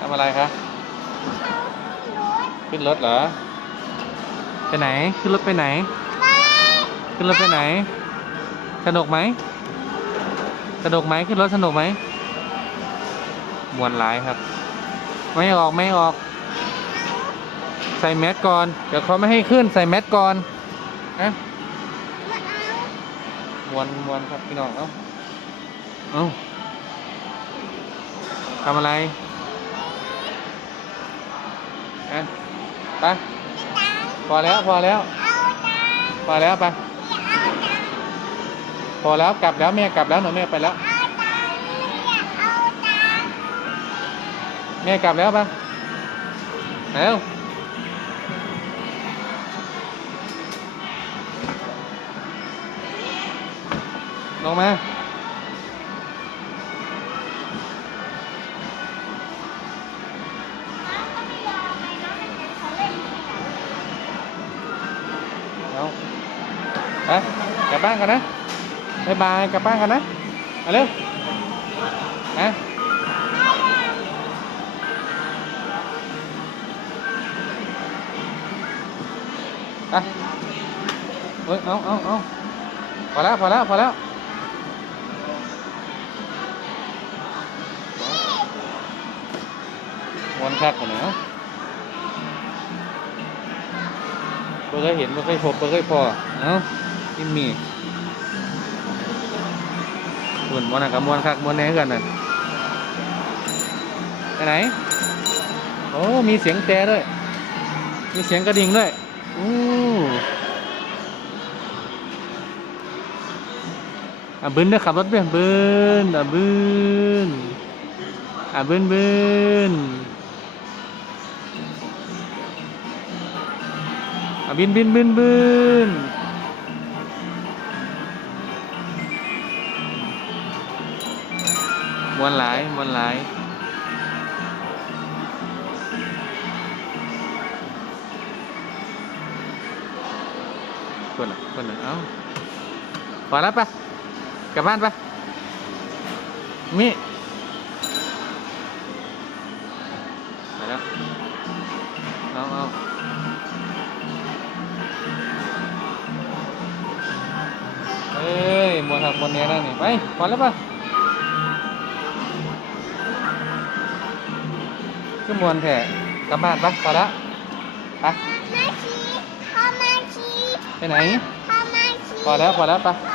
ทำอะไรคะ ขึ้นรถเหรอ ไปไหน ขึ้นรถไปไหน ขึ้นรถไปไหน สนุกไหม สนุกไหม ขึ้นรถสนุกไหมมวนหลายครับ ไม่ออกไม่ออก ใส่แมสก่อน เดี๋ยวเขาไม่ให้ขึ้นใส่แมสก่อนนะมวนมวนครับพี่น้อง เอ้า เอ้าทำอะไรอะ ไปพอแล้วพอแล้ว พอแล้วไป พอแล้วกลับแล้วแม่กลับแล้วหนูแม่ไปแล้ว แม่กลับแล้วปะแล้วลงมา ไปกลับบ้านกันนะบ๊ายบายกลับบ้านกันนะมาเร็วนะอะเฮ้ยเอาเอาเอาพอแล้วพอแล้วพอแล้ววนคักกว่านี้เนาะ บอร์เคยเห็นเบอร์เคยพบเบอร์เคยพอเอ้าที่มีส่วนมวนอะกับมวนคักมวนแน่กันน่ะไปไหนโอ้มีเสียงแต่ด้วยมีเสียงกระดิ่งด้วยอู้อะบึนด้อขับรถเบ้บึนอะบึนอะบึนบึน บินบินบินบินมวนหลายมวนหลายคนละคนละเอ้าพอแล้วปะกลับบ้านปะมิไปแล้วเอาเอา ยมวนหักมวนเนี้ยนั่นนี่ไปพอแล้วปะขึ้นมวนแท้กลับบ้านปะพอแล้วไปไปไหนพอแล้วพอแล้วปะ